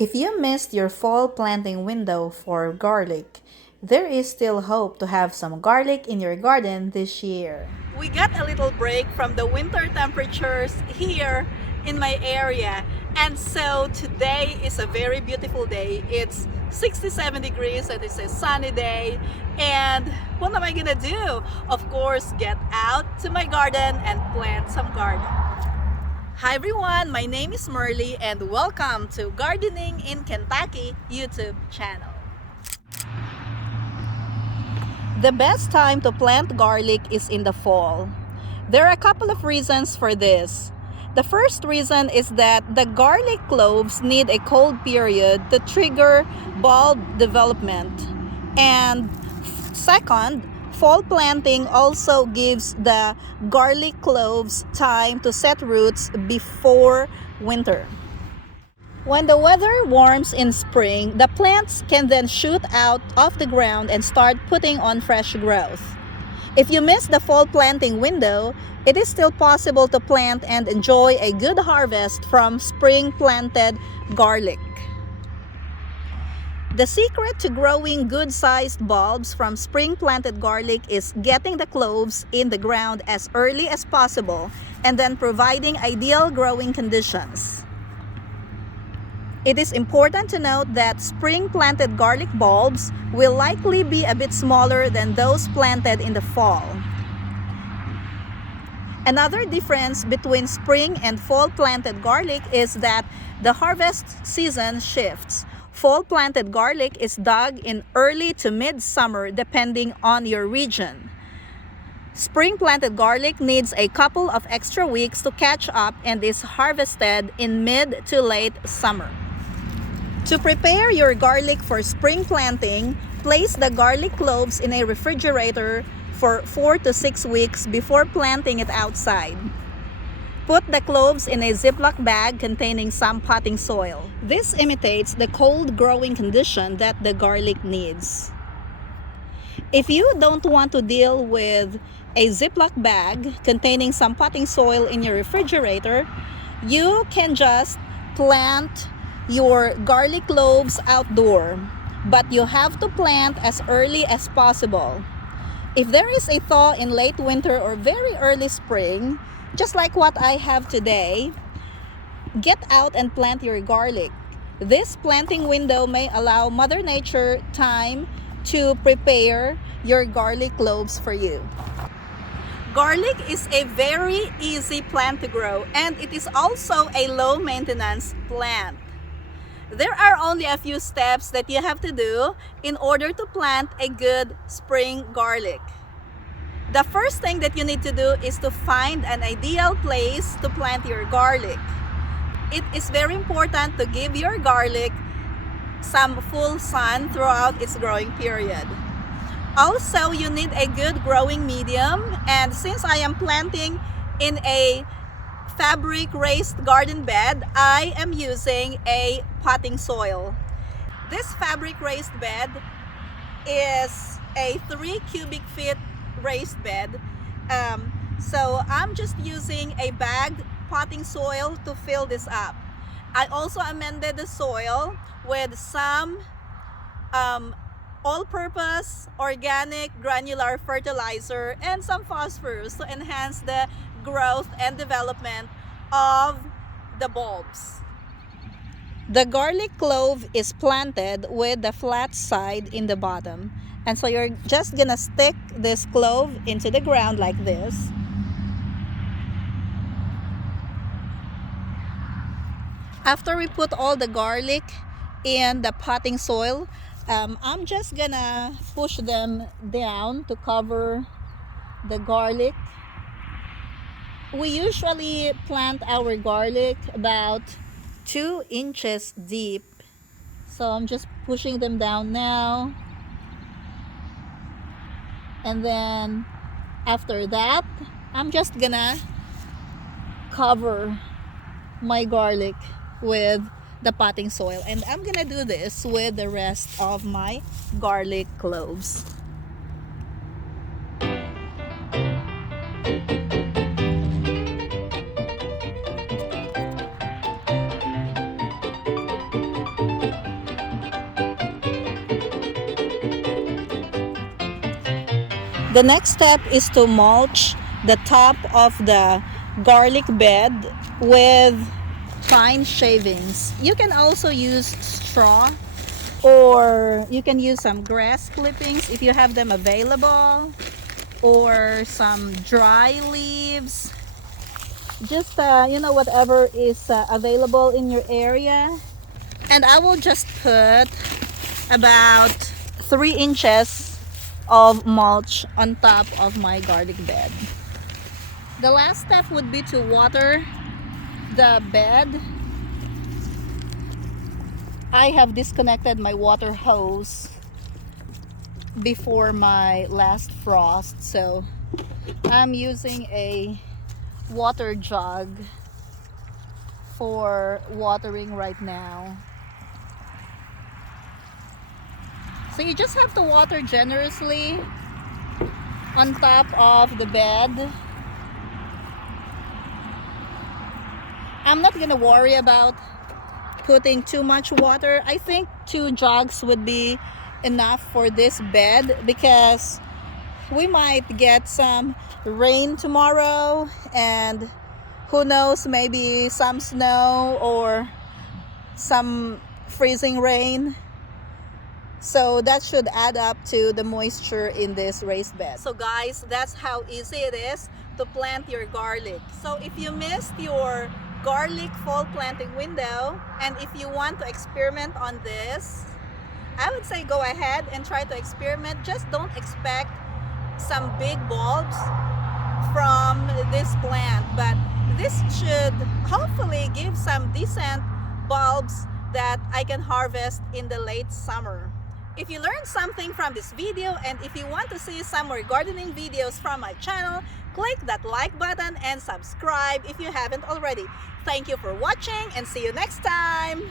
If you missed your fall planting window for garlic, there is still hope to have some garlic in your garden this year. We got a little break from the winter temperatures here in my area, and so today is a very beautiful day. It's 67 degrees and it's a sunny day. And what am I gonna do? Of course, get out to my garden and plant some garlic. Hi everyone, my name is Merly and welcome to Gardening in Kentucky YouTube channel. The best time to plant garlic is in the fall. There are a couple of reasons for this. The first reason is that the garlic cloves need a cold period to trigger bulb development. And second, fall planting also gives the garlic cloves time to set roots before winter. When the weather warms in spring, the plants can then shoot out of the ground and start putting on fresh growth. If you miss the fall planting window, it is still possible to plant and enjoy a good harvest from spring planted garlic. The secret to growing good-sized bulbs from spring-planted garlic is getting the cloves in the ground as early as possible and then providing ideal growing conditions. It is important to note that spring-planted garlic bulbs will likely be a bit smaller than those planted in the fall. Another difference between spring and fall-planted garlic is that the harvest season shifts. Fall-planted garlic is dug in early to mid-summer depending on your region. Spring-planted garlic needs a couple of extra weeks to catch up and is harvested in mid to late summer. To prepare your garlic for spring planting, place the garlic cloves in a refrigerator for 4 to 6 weeks before planting it outside. Put the cloves in a Ziploc bag containing some potting soil. This imitates the cold growing condition that the garlic needs. If you don't want to deal with a Ziploc bag containing some potting soil in your refrigerator, you can just plant your garlic cloves outdoor, but you have to plant as early as possible. If there is a thaw in late winter or very early spring, just like what I have today, get out and plant your garlic. This planting window may allow Mother Nature time to prepare your garlic cloves for you. Garlic is a very easy plant to grow, and it is also a low maintenance plant. There are only a few steps that you have to do in order to plant a good spring garlic. The first thing that you need to do is to find an ideal place to plant your garlic. It is very important to give your garlic some full sun throughout its growing period. Also, you need a good growing medium, and since I am planting in a fabric raised garden bed, I am using a potting soil. This fabric raised bed is a 3 cubic feet raised bed. So I'm just using a bagged potting soil to fill this up. I also amended the soil with some all-purpose organic granular fertilizer and some phosphorus to enhance the growth and development of the bulbs. The garlic clove is planted with the flat side in the bottom. And so you're just gonna stick this clove into the ground like this. After we put all the garlic in the potting soil, I'm just gonna push them down to cover the garlic. We usually plant our garlic about 2 inches deep. So I'm just pushing them down now. And then after that, I'm just gonna cover my garlic with the potting soil, and I'm gonna do this with the rest of my garlic cloves. The next step is to mulch the top of the garlic bed with fine shavings. You can also use straw, or you can use some grass clippings if you have them available, or some dry leaves. Just whatever is available in your area. And I will just put about 3 inches of mulch on top of my garlic bed. The last step would be to water the bed. I have disconnected my water hose before my last frost, so I'm using a water jug for watering right now. So you just have to water generously on top of the bed. I'm not gonna worry about putting too much water. I think 2 jugs would be enough for this bed, because we might get some rain tomorrow, and who knows, maybe some snow or some freezing rain. So that should add up to the moisture in this raised bed. So guys, that's how easy it is to plant your garlic. So if you missed your garlic fall planting window, and if you want to experiment on this, I would say go ahead and try to experiment. Just don't expect some big bulbs from this plant, but this should hopefully give some decent bulbs that I can harvest in the late summer. If you learned something from this video, and if you want to see some more gardening videos from my channel, click that like button and subscribe if you haven't already. Thank you for watching, and see you next time!